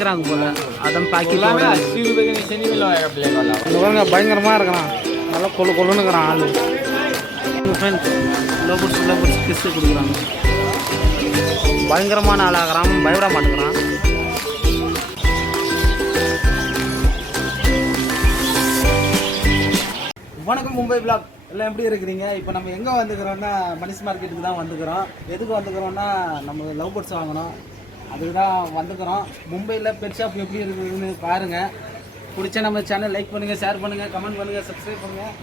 கேட்குறாங்க போல, அதான் பாக்கெட் 80 ரூபாய்க்கு நீ செனி மில்ல பிளேக் வரலாம். இந்த பாருங்க பயங்கரமாக இருக்கிறான், நல்லா கொள்ளுன்னு இருக்கிறான் ஆள். ஃப்ரெண்ட்ஸ் லோபர்ஸ் கிஸ்ஸு கொடுக்குறாங்க. பயங்கரமான ஆளாகிறான், பயப்பட மாட்டேங்கிறான். வணக்கம் மும்பை பிளாக், எல்லாம் எப்படி இருக்கிறீங்க? இப்போ நம்ம எங்கே வந்துக்கிறோன்னா மணிஷ் மார்க்கெட்டுக்கு தான் வந்துக்கிறோம். எதுக்கு வந்துக்கிறோன்னா நம்ம லவ் பேர்ட்ஸ் வாங்கணும், அதுக்கு தான் வந்துக்கிறோம். மும்பையில் பெட் ஷாப் எப்படி இருக்குதுன்னு பாருங்கள். பிடிச்ச நம்ம சேனல் லைக் பண்ணுங்கள், ஷேர் பண்ணுங்கள், கமெண்ட் பண்ணுங்கள், சப்ஸ்கிரைப் பண்ணுங்கள்.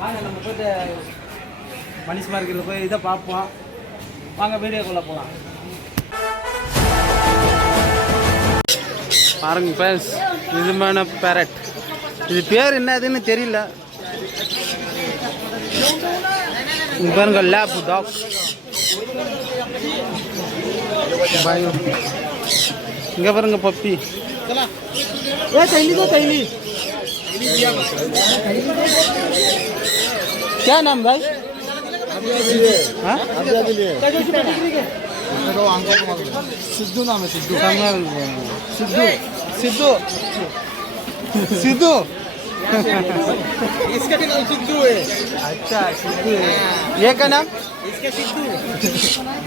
வாங்க நம்ம போய்ட்டு மணிஷ் மார்க்கெட்டில் போய் இதை பார்ப்போம். வாங்க வீடியோக்குள்ளே போகலாம். பாருங்க ஃப்ரெண்ட்ஸ், இதுமான பேரட், இது பேர் என்னதுன்னு தெரியல. இங்க பாருங்க லேப் டாக், இங்க பாருங்க பப்பி. தைலி क्या नाम भाई? सिद्धू नाम है, सिद्धू सिद्धू सिद्धू इसका भी नाम सिद्धू है. अच्छा सिद्धू है. ये का नाम? इसका सिद्धू.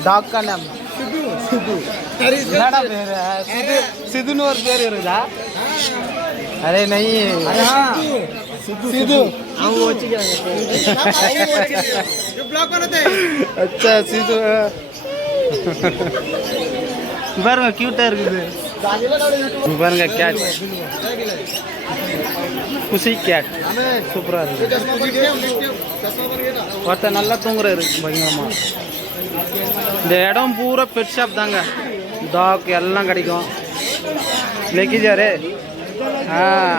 डॉग का नाम सिद्धू. नाड़ा पेर है सिद्धू नूर पेर इरुदा. अरे नहीं, सिद्धू हम वो चीज जो ब्लॉग बनाते हैं. अच्छा सिद्धू பாருங்க கியூட்டா இருக்குது. பாருங்க கேட், குசி கேட் சூப்பரா இருக்கு. ஒருத்தர் நல்லா தூங்குறாரு பயங்கரமா. இந்த இடம் பூரா பெட் ஷாப் தாங்க, டாக் எல்லாம் கிடைக்கும். லெக்கிஜாரு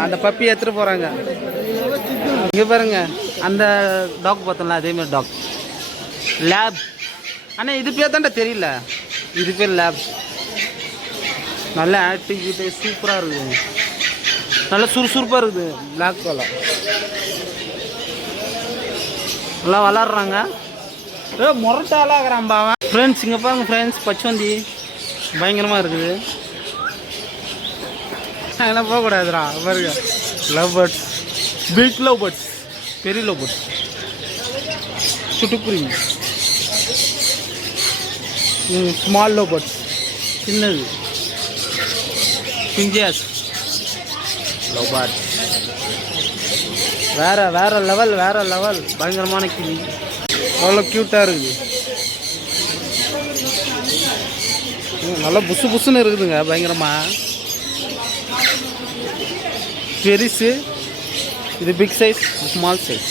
அந்த பப்பி எடுத்துட்டு போறாங்க. இங்க பாருங்க அந்த டாக் பார்த்தோம்ல, அதே மாதிரி டாக் லேப். ஆனால் இது பேர் தான்டா தெரியல, இது பேர் லேப். நல்ல ஆக்டிவிட்டி சூப்பராக இருக்குது, நல்லா சுறுசுறுப்பாக இருக்குது. பிளாக் கலர் நல்லா விளாட்றாங்க. முரட்டாலாகிறான் பாவன். ஃப்ரெண்ட்ஸ் இங்கே பாருங்க ஃப்ரெண்ட்ஸ், பச்சோந்தி பயங்கரமாக இருக்குது. அதெல்லாம் போகக்கூடாதுடா. பாருங்க love birds, big love birds, பெரிய லவ் பேர்ட்ஸ், சுட்டுக்குருவி, ஸ்மால் லவ் பேர்ட்ஸ், சின்னது பிஞ்சஸ் லவ் பேர்ட்ஸ். வேற லெவல் பயங்கரமான கிளி, அவ்வளோ க்யூட்டாக இருக்குது. நல்லா புசுன்னு இருக்குதுங்க பயங்கரமாக. பெருசு இது பிக் சைஸ், ஸ்மால் சைஸ்.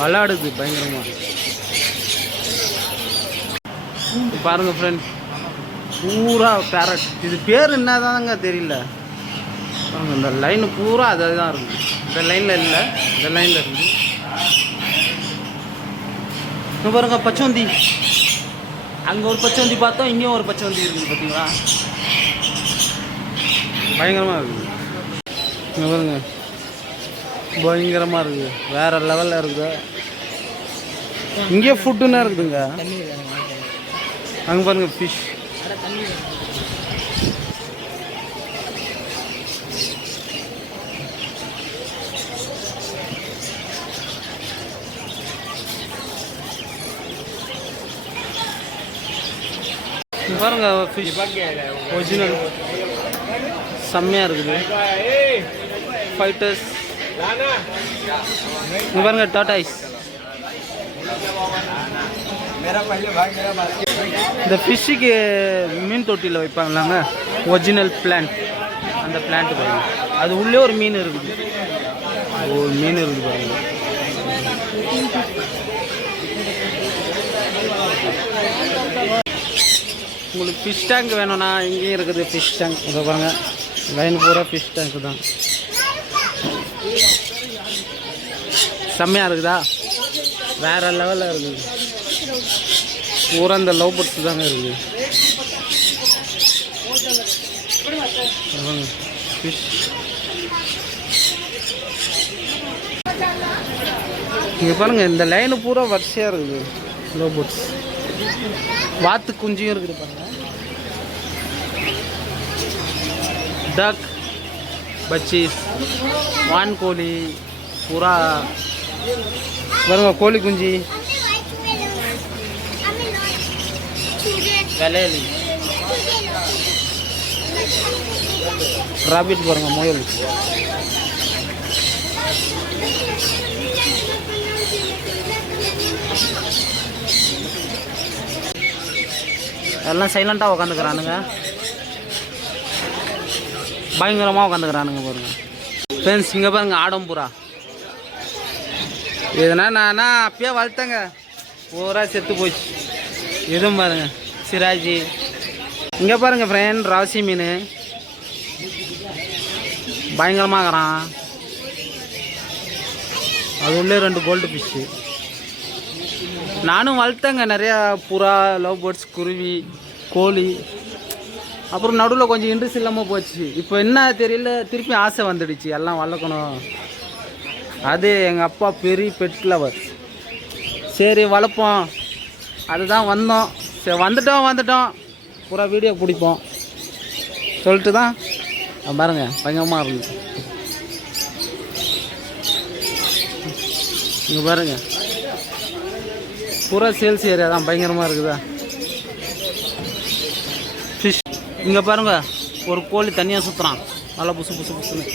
விளாடுது பயங்கரமாக. பாருங்க ஃப்ரெண்ட், பூரா பேரட். இது பேர் என்னதாங்க தெரியல. பாருங்க இந்த லைனு பூரா அதை தான் இருக்குது. இந்த லைனில் இல்லை, இந்த லைனில் இருக்குது. இங்கே பாருங்க பச்சோந்தி, அங்கே ஒரு பச்சோந்தி பார்த்தோம், இங்கேயும் ஒரு பச்சோந்தி இருக்குது. பார்த்தீங்களா பயங்கரமாக இருக்குது. இங்கே பாருங்க பயங்கரமாக இருக்குது, வேறு லெவலில் இருக்குது. இங்கே ஃபுட்டுன்னா இருக்குதுங்க. அங்கே பாருங்க ஃபிஷ். பாருங்க ஃபிஷ் ஒரிஜினல் செம்மையாக இருக்குது. ஃபைட்டர்ஸ் இங்கே பாருங்க டாட்டாய்ஸ். இந்த ஃபிஷ்ஷுக்கு மீன் தொட்டியில் வைப்பாங்களாங்க, ஒரிஜினல் பிளான்ட். அந்த பிளான்ட் பாருங்க, அது உள்ளே ஒரு மீன் இருக்குது. ஒரு மீன் இருக்குது பாருங்க. உங்களுக்கு ஃபிஷ் டேங்க் வேணும்னா இங்கேயும் இருக்குது ஃபிஷ் டேங்க். இதை பாருங்க லைன் பூரா ஃபிஷ் டேங்க் தான். செம்மையாக இருக்குதா, வேறு லெவலில் இருக்குது. பூரா இந்த லவ் பேர்ட்ஸ் தாங்க இருக்குது. ஃபிஷ் இங்கே பாருங்கள், இந்த லைனு பூரா வரிசையாக இருக்குது லவ் பேர்ட்ஸ். வாத்து குஞ்சியும் இருக்குது பாருங்கள். டக், பச்சீஸ், வான்கோழி, புறா, பாருங்க கோழி குஞ்சு, வெள்ளையலி, ராபிட் பாருங்க, முயல். எல்லாம் சைலண்டாக உட்காந்துக்கிறானுங்க, பயங்கரமாக உட்காந்துக்கிறானுங்க பாருங்க ஃப்ரெண்ட்ஸ். இங்கே பாருங்க ஆடம்புறா, எதுனா நானா அப்பயே வளர்த்தேங்க, பூரா செத்து போச்சு. எதுவும் பாருங்க சிராஜி. இங்கே பாருங்க ஃப்ரெண்ட் ராசி மீன் பயங்கரமாகறான், அது உள்ளே 2 கோல்டு ஃபிஷ்ஷு. நானும் வளர்த்தேங்க நிறையா புறா, லவ் பேர்ட்ஸ், குருவி, கோழி. அப்புறம் நடுவில் கொஞ்சம் இன்ட்ரெஸ்ட் இல்லாமல் போச்சு. இப்போ என்ன தெரியல, திருப்பி ஆசை வந்துடுச்சு எல்லாம் வளர்க்கணும். அது எங்கள் அப்பா பெரிய பெட் லவர், சரி வளர்ப்போம், அதுதான் வந்தோம். சரி வந்துட்டோம் பூரா வீடியோ பிடிப்போம் சொல்லிட்டு தான் பாருங்க பயங்கரமாக இருந்துச்சு. இங்கே பாருங்க பூரா சேல்ஸ் ஏரியா தான், பயங்கரமாக இருக்குதா ஃபிஷ். இங்கே பாருங்க ஒரு கோழி தனியாக சுற்றுறான், நல்லா புசு புசு புசுன்னு,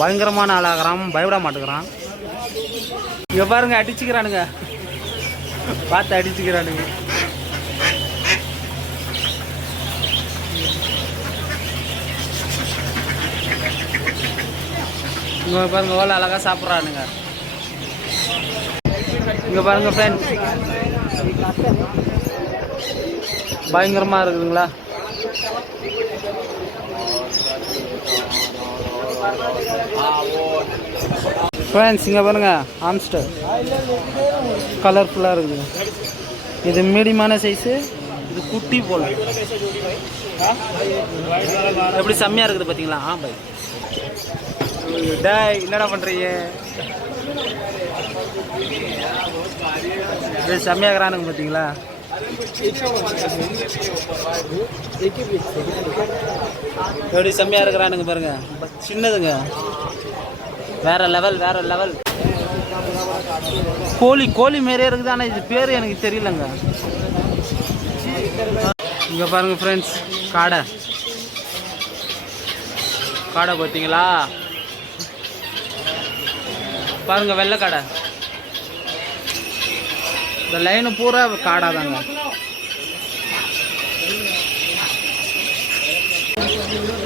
பயங்கரமான ஆளாகிறான், பயப்பட மாட்டேங்கிறான். இங்கே பாருங்க அடிச்சுக்கிறானுங்க, பார்த்து அடிச்சுக்கிறானுங்க. இங்கே பாருங்க எவ்வளோ அழகாக சாப்பிட்றானுங்க. இங்கே பாருங்க ஃப்ரெண்ட்ஸ் பயங்கரமாக இருக்குதுங்களா. ஃப்ரெண்ட்ஸ் இங்கே பாருங்க ஆம்ஸ்டர் கலர்ஃபுல்லாக இருக்குது. இது மீடியமான சைஸு, இது குட்டி போல் எப்படி செம்மையாக இருக்குது பார்த்தீங்களா. பை டேய் என்னடா பண்ணுறீங்க, இது செம்மையாகிறானுங்க பார்த்தீங்களா. எப்படி செம்மையாக இருக்கிறானுங்க பாருங்க, சின்னதுங்க, வேற லெவல். கோழி மாரியே இருக்குது, ஆனால் இது பேர் எனக்கு தெரியலங்க. இங்கே பாருங்க ஃப்ரெண்ட்ஸ் காடை பார்த்தீங்களா, பாருங்க வெள்ளை காடை. இந்த லைனு பூரா காடா தாங்க.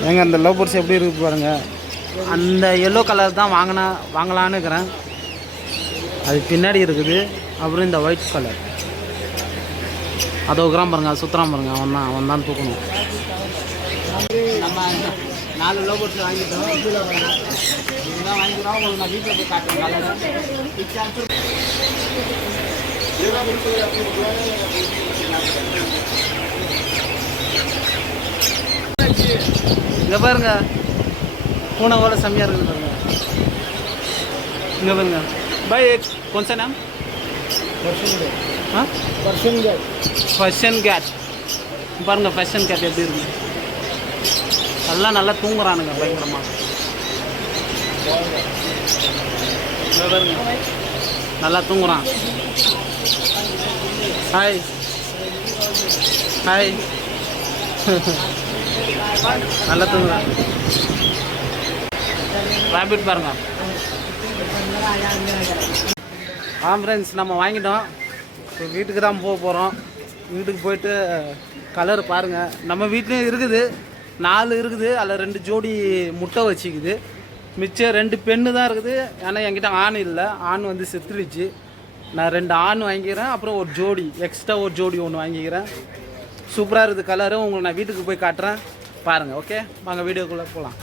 ஏங்க அந்த லவ் பேர்ட்ஸ் எப்படி இருக்கு பாருங்க. அந்த எல்லோ கலர் தான் வாங்கலான்னு இருக்கிறேன், அது பின்னாடி இருக்குது. அப்புறம் இந்த ஒயிட் கலர் அதை கிராம் பாருங்க, அது சுற்றுறான் பாருங்க, அவன் தான் தூக்கணும். நம்ம 4 லவ் பேர்ட்ஸ் வாங்கிட்டோம், இதுதான் வாங்கிக்கிறோம். உங்களுக்கு நான் வீட்டில் போய் காட்டுறேன். இங்கே பாருங்க பூனை கூட செம்மையாக இருக்குது பாருங்க. இங்கே பாருங்க भाई एक कौन सा नाम? पर्शियन कैट பாருங்க. पर्शियन कैट எப்படி இருக்கு, எல்லாம் நல்லா தூங்குறானுங்க பயங்கரமாக. பாருங்க நல்லா தூங்குறான். ஹாய் நல்லா தூங்குறான். ராபிட் பாருங்க. ஃப்ரெண்ட்ஸ் நம்ம வாங்கிட்டோம், இப்போ வீட்டுக்கு தான் போக போகிறோம். வீட்டுக்கு போயிட்டு கலர் பாருங்கள், நம்ம வீட்லேயும் இருக்குது 4 இருக்குது, அதில் 2 ஜோடி முட்டை வச்சுக்குது. மிச்சம் 2 பெண்ணு தான் இருக்குது. ஏன்னா என்கிட்ட ஆண் இல்லை, ஆண் வந்து செத்துடுச்சு. நான் 2 ஆண் வாங்கிக்கிறேன், அப்புறம் ஒரு ஜோடி எக்ஸ்ட்ரா ஒரு ஜோடி ஒன்று வாங்கிக்கிறேன். சூப்பராக இருக்குது கலரு. உங்களுக்கு நான் வீட்டுக்கு போய் காட்டுறேன் பாருங்கள். ஓகே வாங்க வீடியோக்குள்ளே போகலாம்.